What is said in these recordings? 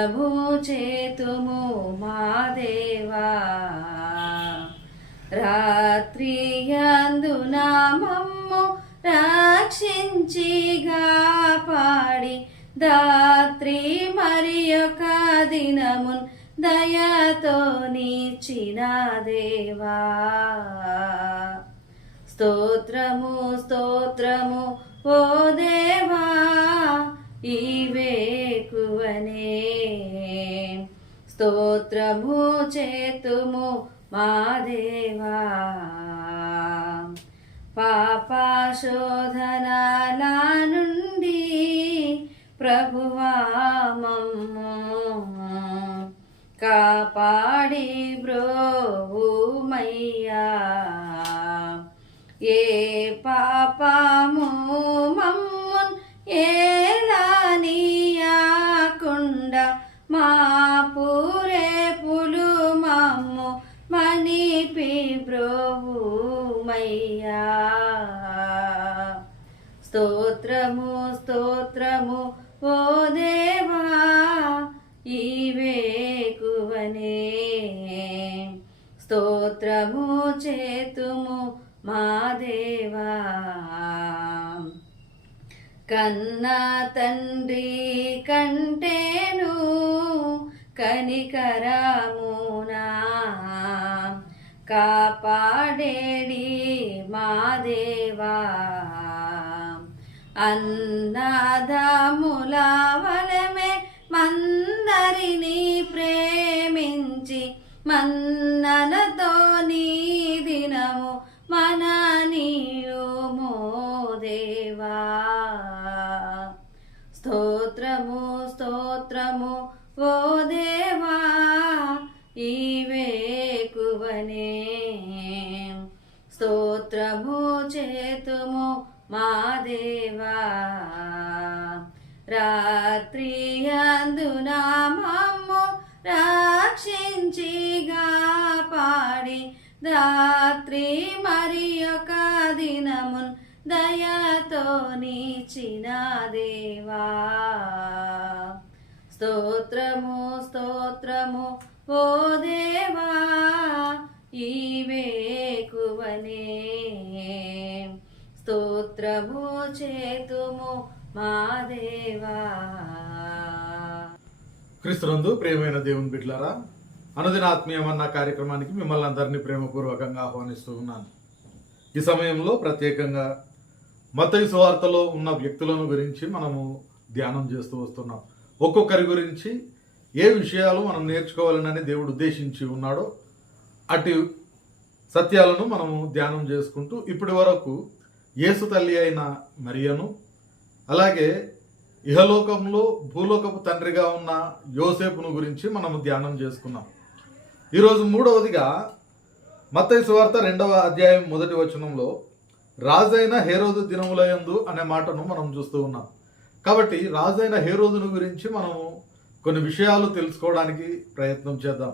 ప్రభు చేతుము మా దేవా. రాత్రి అందున మమ్ము రక్షించిగా పాడి దాత్రి మరి ఒక దినమున్ దయతో నీచిన దేవా. స్తోత్రము స్తోత్రము ఓ దేవా. ఈవేకువనే స్తోత్రము చేతుము మా దేవా. పాపాశోధనాల నుండి ప్రభువా మమ్ము. కాపాడి బ్రోమయ్యా ఏ పాపము మమ్మున్ ఏ మణిపి మయ్యా స్తోత్రము స్తోత్రము ఓ దేవా ఈవేకువనే స్తోత్రము చేతుము మా దేవా. కన్నా తండ్రి కంటేను కనికరాము కాపాడేడి మా దేవా. అన్నదముల వలమే మందరిని ప్రేమించి మన్ననతో నీ దినము మన దేవా. స్తోత్రము స్తోత్రము ఓ స్తోత్రము స్తోత్రము ఓ దేవా ఈవేకువనే స్తోత్రము చేతుము మా దేవా. క్రిస్తునందు ప్రియమైన దేవుని బిడ్లారా అనుదిన ఆత్మీయమన్న కార్యక్రమానికి మిమ్మల్ని అందరినీ ప్రేమపూర్వకంగా ఆహ్వానిస్తూ ఉన్నాను. ఈ సమయంలో ప్రత్యేకంగా మత సువార్తలో ఉన్న వ్యక్తులను గురించి మనము ధ్యానం చేస్తూ వస్తున్నాం. ఒక్కొక్కరి గురించి ఏ విషయాలు మనం నేర్చుకోవాలనని దేవుడు ఉద్దేశించి ఉన్నాడో అటు సత్యాలను మనము ధ్యానం చేసుకుంటూ ఇప్పటి వరకు యేసు తల్లి అయిన మరియను అలాగే ఇహలోకంలో భూలోకపు తండ్రిగా ఉన్న యోసేపును గురించి మనము ధ్యానం చేసుకున్నాం. ఈరోజు మూడవదిగా మత్తయి సువార్త రెండవ అధ్యాయం మొదటి వచనంలో రాజైన హేరోదు దినములయందు అనే మాటను మనం చూస్తూ ఉన్నాం. కాబట్టి రాజైన హేరోదును గురించి మనము కొన్ని విషయాలు తెలుసుకోవడానికి ప్రయత్నం చేద్దాం.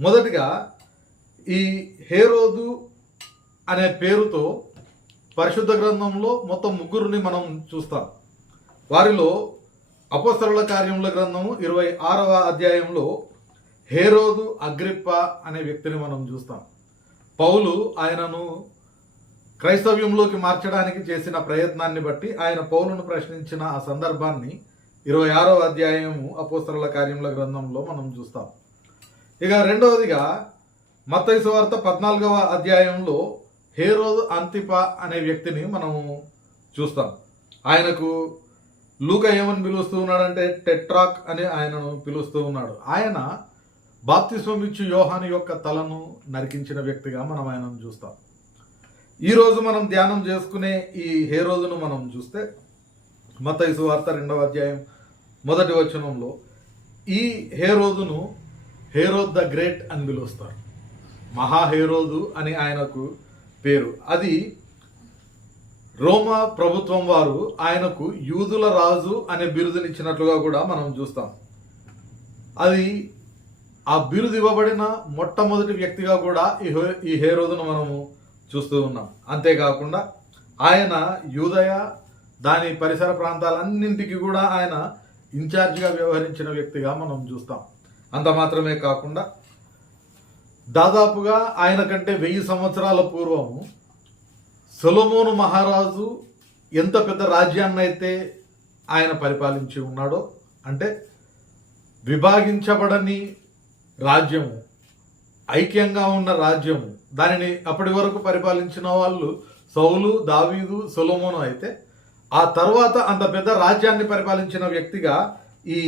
మొదటిగా ఈ హేరోదు అనే పేరుతో పరిశుద్ధ గ్రంథంలో మొత్తం ముగ్గురిని మనం చూస్తాం. వారిలో అపసరుల కార్యముల గ్రంథము ఇరవై ఆరవ అధ్యాయంలో హేరోదు అగ్రిప్ప అనే వ్యక్తిని మనం చూస్తాం. పౌలు ఆయనను క్రైస్తవ్యంలోకి మార్చడానికి చేసిన ప్రయత్నాన్ని బట్టి ఆయన పౌలును ప్రశ్నించిన ఆ సందర్భాన్ని ఇరవై ఆరవ అధ్యాయము అపోస్తరుల కార్యముల గ్రంథంలో మనం చూస్తాం. ఇక రెండవదిగా మత్తైసు వార్త పద్నాలుగవ అధ్యాయంలో హేరోదు అంతిప అనే వ్యక్తిని మనము చూస్తాం. ఆయనకు లూక ఏమని పిలుస్తూ ఉన్నాడంటే టెట్రాక్ అని ఆయనను పిలుస్తూ ఉన్నాడు. ఆయన బాప్తిస్వం ఇచ్చి యోహాను యొక్క తలను నరికించిన వ్యక్తిగా మనం ఆయనను చూస్తాం. ఈరోజు మనం ధ్యానం చేసుకునే ఈ హేరోదును మనం చూస్తే మతైసు వార్త రెండవ అధ్యాయం మొదటి వచనంలో ఈ హేరోదును హేరోద్ ద గ్రేట్ అని పిలుస్తారు. మహా హేరోదు అని ఆయనకు పేరు. అది రోమా ప్రభుత్వం వారు ఆయనకు యూదుల రాజు అనే బిరుదునిచ్చినట్లుగా కూడా మనం చూస్తాం. అది ఆ బిరుదు ఇవ్వబడిన మొట్టమొదటి వ్యక్తిగా కూడా ఈ హే- ఈ హేరోదును మనము చూస్తూ ఉన్నాం. అంతేకాకుండా ఆయన యూదయ దాని పరిసర ప్రాంతాలన్నింటికి కూడా ఆయన ఇన్ఛార్జ్గా వ్యవహరించిన వ్యక్తిగా మనం చూస్తాం. అంత మాత్రమే కాకుండా దాదాపుగా ఆయన కంటే వెయ్యి సంవత్సరాల పూర్వము సొలమోను మహారాజు ఎంత పెద్ద రాజ్యాన్ని అయితే ఆయన పరిపాలించి ఉన్నాడో అంటే విభాగించబడని రాజ్యము ఐక్యంగా ఉన్న రాజ్యము దానిని అప్పటి వరకు పరిపాలించిన వాళ్ళు సౌలు దావీదు సొలొమోను అయితే ఆ తర్వాత అంత పెద్ద రాజ్యాన్ని పరిపాలించిన వ్యక్తిగా ఈ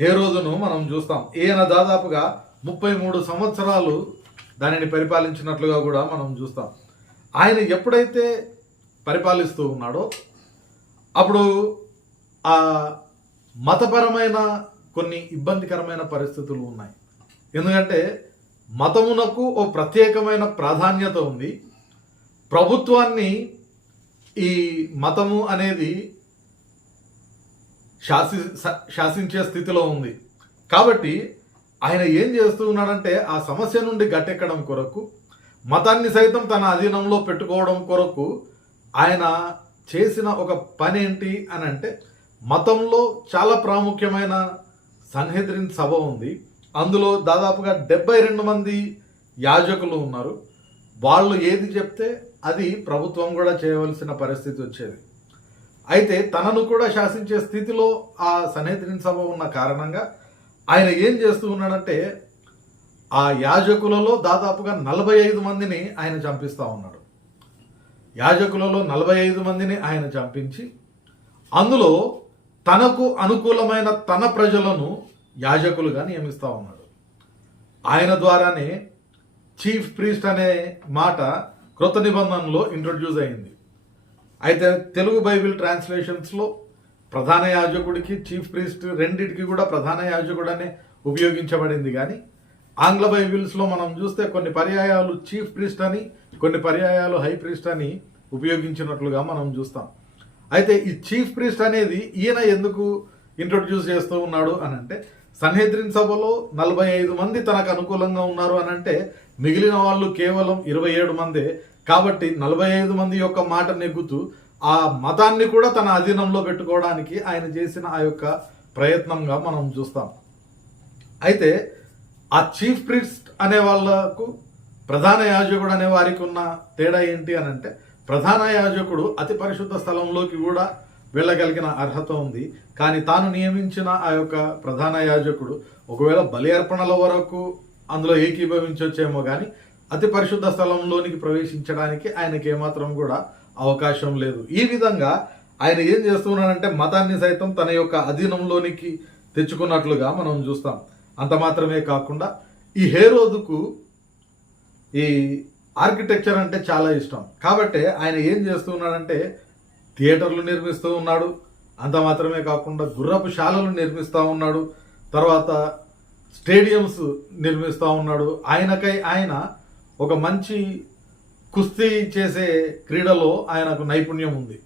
హేరోజును మనం చూస్తాం. ఈయన దాదాపుగా ముప్పై మూడు సంవత్సరాలు దానిని పరిపాలించినట్లుగా కూడా మనం చూస్తాం. ఆయన ఎప్పుడైతే పరిపాలిస్తూ ఉన్నాడో అప్పుడు ఆ మతపరమైన కొన్ని ఇబ్బందికరమైన పరిస్థితులు ఉన్నాయి. ఎందుకంటే మతమునకు ఓ ప్రత్యేకమైన ప్రాధాన్యత ఉంది. ప్రభుత్వాన్ని ఈ మతము అనేది శాసి శా- శాసించే స్థితిలో ఉంది. కాబట్టి ఆయన ఏం చేస్తూ ఉన్నాడంటే ఆ సమస్య నుండి గట్టెక్కడం కొరకు మతాన్ని సైతం తన అధీనంలో పెట్టుకోవడం కొరకు ఆయన చేసిన ఒక పని ఏంటి అని అంటే మతంలో చాలా ప్రాముఖ్యమైన సన్హెద్రిన్ సభ ఉంది. అందులో దాదాపుగా డెబ్బై రెండు మంది యాజకులు ఉన్నారు. వాళ్ళు ఏది చెప్తే అది ప్రభుత్వం కూడా చేయవలసిన పరిస్థితి వచ్చేది. అయితే తనను కూడా శాసించే స్థితిలో ఆ సన్హెద్రిన్ సభ ఉన్న కారణంగా ఆయన ఏం చేస్తూ ఉన్నాడంటే ఆ యాజకులలో దాదాపుగా నలభై ఐదు మందిని ఆయన చంపిస్తూ ఉన్నాడు. యాజకులలో నలభై ఐదు మందిని ఆయన చంపించి అందులో తనకు అనుకూలమైన తన ప్రజలను యాజకులుగా నియమిస్తూ ఉన్నాడు. ఆయన ద్వారానే చీఫ్ ప్రీస్ట్ అనే మాట కృత నిబంధనలో ఇంట్రొడ్యూస్ అయింది. అయితే తెలుగు బైబిల్ ట్రాన్స్లేషన్స్లో ప్రధాన యాజకుడికి చీఫ్ ప్రీస్ట్ రెండింటికి కూడా ప్రధాన యాజకుడు అనే ఉపయోగించబడింది కానీ ఆంగ్ల బైబిల్స్లో మనం చూస్తే కొన్ని పర్యాయాలు చీఫ్ ప్రీస్ట్ అని కొన్ని పర్యాయాలు హై ప్రీస్ట్ అని ఉపయోగించినట్లుగా మనం చూస్తాం. అయితే ఈ చీఫ్ ప్రీస్ట్ అనేది ఈయన ఎందుకు ఇంట్రొడ్యూస్ చేస్తూ ఉన్నాడు అని అంటే సన్హెద్రిన్ సభలో నలభై ఐదు మంది తనకు అనుకూలంగా ఉన్నారు అని అంటే మిగిలిన వాళ్ళు కేవలం ఇరవై ఏడు మందే. కాబట్టి నలభై ఐదు మంది యొక్క మాట నెగ్గుతూ ఆ మతాన్ని కూడా తన అధీనంలో పెట్టుకోవడానికి ఆయన చేసిన ఆ యొక్క ప్రయత్నంగా మనం చూస్తాం. అయితే ఆ చీఫ్ ప్రిస్ట్ అనే వాళ్ళకు ప్రధాన యాజకుడు అనే వారికి ఉన్న తేడా ఏంటి అని అంటే ప్రధాన యాజకుడు అతి పరిశుద్ధ స్థలంలోకి కూడా వెళ్ళగలిగిన అర్హత ఉంది. కానీ తాను నియమించిన ఆ యొక్క ప్రధాన యాజకుడు ఒకవేళ బలి అర్పణల వరకు అందులో ఏకీభవించవచ్చేమో కానీ అతి పరిశుద్ధ స్థలంలోనికి ప్రవేశించడానికి ఆయనకి ఏమాత్రం కూడా అవకాశం లేదు. ఈ విధంగా ఆయన ఏం చేస్తున్నాడంటే మతాన్ని సైతం తన యొక్క అధీనంలోనికి తెచ్చుకున్నట్లుగా మనం చూస్తాం. అంత మాత్రమే కాకుండా ఈ హేరోదుకు ఈ ఆర్కిటెక్చర్ అంటే చాలా ఇష్టం. కాబట్టి ఆయన ఏం చేస్తున్నాడంటే థియేటర్లు నిర్మిస్తూ ఉన్నాడు. అంత మాత్రమే కాకుండా గుర్రపు శాలలు నిర్మిస్తూ ఉన్నాడు. తర్వాత స్టేడియంస్ నిర్మిస్తూ ఉన్నాడు. ఆయనకై ఆయన ఒక మంచి కుస్తీ చేసే క్రీడలో ఆయనకు నైపుణ్యం ఉంది.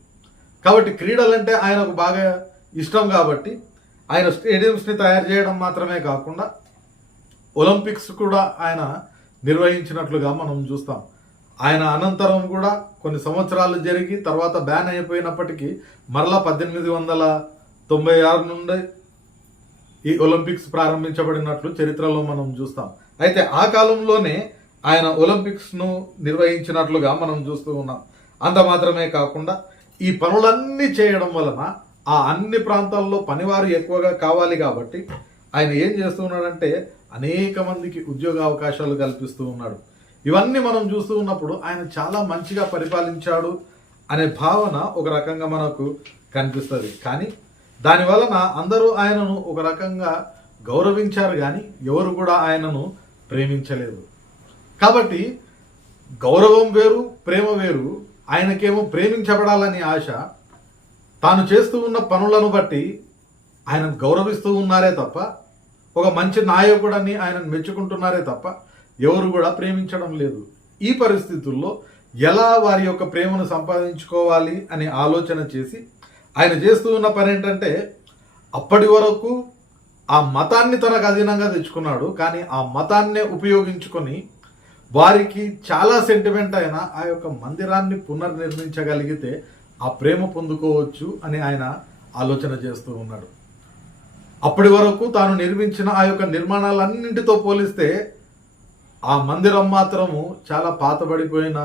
కాబట్టి క్రీడలంటే ఆయనకు బాగా ఇష్టం కాబట్టి ఆయన స్టేడియంస్ని తయారు చేయడం మాత్రమే కాకుండా ఒలింపిక్స్ కూడా ఆయన నిర్వహించినట్లుగా మనం చూస్తాం. ఆయన అనంతరం కూడా కొన్ని సంవత్సరాలు జరిగి తర్వాత బ్యాన్ అయిపోయినప్పటికీ మరలా పద్దెనిమిది వందల తొంభై ఆరు నుండి ఈ ఒలింపిక్స్ ప్రారంభించబడినట్లు చరిత్రలో మనం చూస్తాం. అయితే ఆ కాలంలోనే ఆయన ఒలింపిక్స్ను నిర్వహించినట్లుగా మనం చూస్తూ ఉన్నాం. అంత మాత్రమే కాకుండా ఈ పనులన్నీ చేయడం వలన ఆ అన్ని ప్రాంతాల్లో పనివారు ఎక్కువగా కావాలి కాబట్టి ఆయన ఏం చేస్తున్నాడంటే అనేక మందికి ఉద్యోగ అవకాశాలు కల్పిస్తూ ఉన్నాడు. ఇవన్నీ మనం చూస్తూ ఉన్నప్పుడు ఆయన చాలా మంచిగా పరిపాలించాడు అనే భావన ఒక రకంగా మనకు కనిపిస్తుంది. కానీ దాని వలన అందరూ ఆయనను ఒక రకంగా గౌరవించారు కానీ ఎవరు కూడా ఆయనను ప్రేమించలేదు. కాబట్టి గౌరవం వేరు ప్రేమ వేరు ఆయనకేమో ప్రేమించబడాలని ఆశ తాను చేస్తూ ఉన్న పనులను బట్టి ఆయనను గౌరవిస్తూ ఉన్నారే తప్ప ఒక మంచి నాయకుడని ఆయనను మెచ్చుకుంటున్నారే తప్ప ఎవరు కూడా ప్రేమించడం లేదు. ఈ పరిస్థితుల్లో ఎలా వారి యొక్క ప్రేమను సంపాదించుకోవాలి అనే ఆలోచన చేసి ఆయన చేస్తూ ఉన్న పని ఏంటంటే అప్పటి వరకు ఆ మతాన్ని తనకు అధీనంగా తెచ్చుకున్నాడు కానీ ఆ మతాన్నే ఉపయోగించుకొని వారికి చాలా సెంటిమెంట్ అయిన ఆ యొక్క మందిరాన్ని పునర్నిర్మించగలిగితే ఆ ప్రేమ పొందుకోవచ్చు అని ఆయన ఆలోచన చేస్తూ ఉన్నాడు. అప్పటి వరకు తాను నిర్మించిన ఆ యొక్క నిర్మాణాలన్నింటితో పోలిస్తే ఆ మందిరం మాత్రము చాలా పాతబడిపోయిన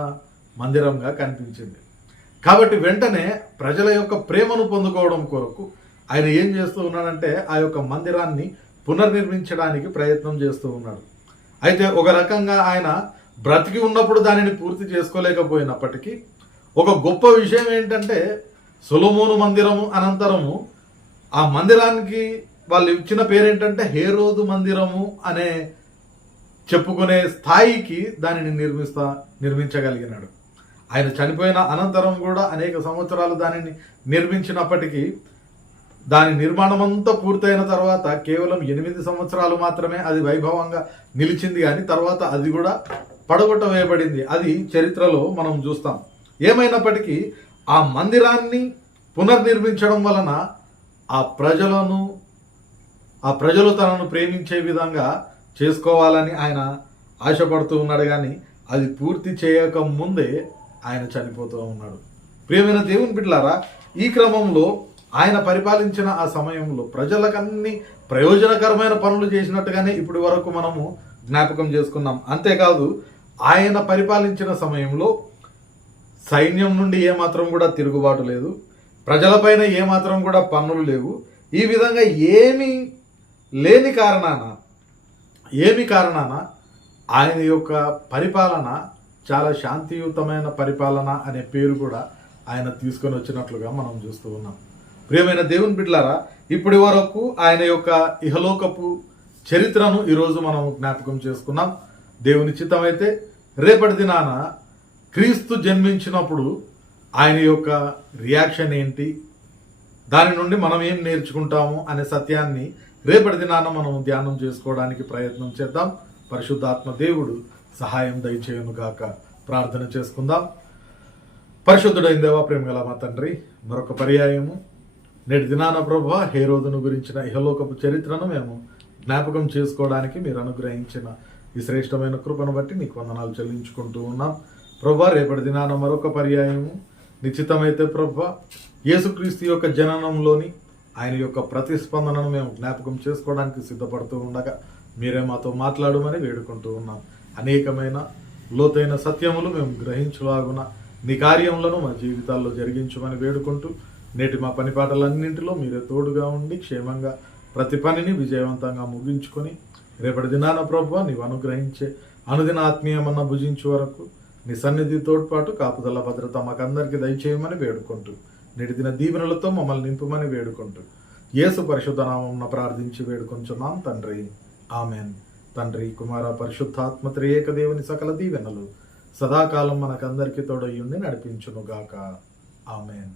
మందిరంగా కనిపించింది. కాబట్టి వెంటనే ప్రజల యొక్క ప్రేమను పొందుకోవడం కొరకు ఆయన ఏం చేస్తూ ఉన్నాడంటే ఆ యొక్క మందిరాన్ని పునర్నిర్మించడానికి ప్రయత్నం చేస్తూ ఉన్నాడు. అయితే ఒక రకంగా ఆయన బ్రతికి ఉన్నప్పుడు దానిని పూర్తి చేసుకోలేకపోయినప్పటికీ ఒక గొప్ప విషయం ఏంటంటే సొలొమోను మందిరము అనంతరము ఆ మందిరానికి వాళ్ళు ఇచ్చిన పేరేంటంటే హేరోదు మందిరము అనే చెప్పుకునే స్థాయికి దానిని నిర్మిస్తా నిర్మించగలిగినాడు. ఆయన చనిపోయిన అనంతరం కూడా అనేక సంవత్సరాలు దానిని నిర్మించినప్పటికీ దాని నిర్మాణం అంతా పూర్తయిన తర్వాత కేవలం ఎనిమిది సంవత్సరాలు మాత్రమే అది వైభవంగా నిలిచింది కానీ తర్వాత అది కూడా పడగొట్ట వేయబడింది. అది చరిత్రలో మనం చూస్తాం. ఏమైనప్పటికీ ఆ మందిరాన్ని పునర్నిర్మించడం వలన ఆ ప్రజలను ఆ ప్రజలు తనను ప్రేమించే విధంగా చేసుకోవాలని ఆయన ఆశపడుతూ ఉన్నాడు కానీ అది పూర్తి చేయక ముందే ఆయన చనిపోతూ ఉన్నాడు. ప్రియమైన దేవుని బిడ్డలారా ఈ క్రమంలో ఆయన పరిపాలించిన ఆ సమయంలో ప్రజలకన్ని ప్రయోజనకరమైన పనులు చేసినట్టుగానే ఇప్పటి వరకు మనము జ్ఞాపకం చేసుకున్నాం. అంతేకాదు ఆయన పరిపాలించిన సమయంలో సైన్యం నుండి ఏమాత్రం కూడా తిరుగుబాటు లేదు. ప్రజలపైన ఏమాత్రం కూడా పన్నులు లేవు. ఈ విధంగా ఏమీ లేని కారణాన ఏమి కారణాన ఆయన యొక్క పరిపాలన చాలా శాంతియుతమైన పరిపాలన అనే పేరు కూడా ఆయన తీసుకొని వచ్చినట్లుగా మనం చూస్తూ ఉన్నాం. ప్రియమైన దేవుని బిడ్లారా ఇప్పటి వరకు ఆయన యొక్క ఇహలోకపు చరిత్రను ఈరోజు మనం జ్ఞాపకం చేసుకున్నాం. దేవుని చిత్తమైతే రేపటి దినాన క్రీస్తు జన్మించినప్పుడు ఆయన యొక్క రియాక్షన్ ఏంటి? దాని నుండి మనం ఏం నేర్చుకుంటాము అనే సత్యాన్ని రేపటి దినాన మనం ధ్యానం చేసుకోవడానికి ప్రయత్నం చేద్దాం. పరిశుద్ధాత్మ దేవుడు సహాయం దయచేయనుగాక ప్రార్థన చేసుకుందాం. పరిశుద్ధుడైన దేవా ప్రేమ గల మా తండ్రి మరొక పర్యాయము. నేటి దినాన ప్రభు హేరోదును గురించిన ఇహలోకపు చరిత్రను మేము జ్ఞాపకం చేసుకోవడానికి మీరు అనుగ్రహించిన ఈ శ్రేష్టమైన కృపను బట్టి నీకు వందనాలు చెల్లించుకుంటూ ఉన్నాం. ప్రభా రేపటి దినాన మరొక పర్యాయము. నిశ్చితమైతే ప్రభా యేసుక్రీస్తు యొక్క జననంలోని ఆయన యొక్క ప్రతిస్పందనను మేము జ్ఞాపకం చేసుకోవడానికి సిద్ధపడుతూ ఉండగా మీరే మాతో మాట్లాడమని వేడుకుంటూ ఉన్నాం. అనేకమైన లోతైన సత్యములు మేము గ్రహించులాగున నీ కార్యములను మా జీవితాల్లో జరిగించమని వేడుకుంటూ నేటి మా పని పాటలన్నింటిలో మీరే తోడుగా ఉండి క్షేమంగా ప్రతి పనిని విజయవంతంగా ముగించుకొని రేపటి దినాన ప్రభు నీవు అనుగ్రహించే అనుదిన ఆత్మీయమన్న భుజించే వరకు నీ సన్నిధి తోడ్పాటు కాపుదల భద్రత మాకందరికీ దయచేయమని వేడుకుంటూ నిడిదిన దీవెనలతో మమ్మల్ని నింపమని వేడుకుంటూ. యేసు పరిశుద్ధనామం ప్రార్థించి వేడుకొంచున్నాం తండ్రి. ఆమెన్. తండ్రి కుమార పరిశుద్ధాత్మ త్రియేక దేవుని సకల దీవెనలు సదాకాలం మనకందరికీ తోడయ్యుండి నడిపించునుగాక. ఆమెన్.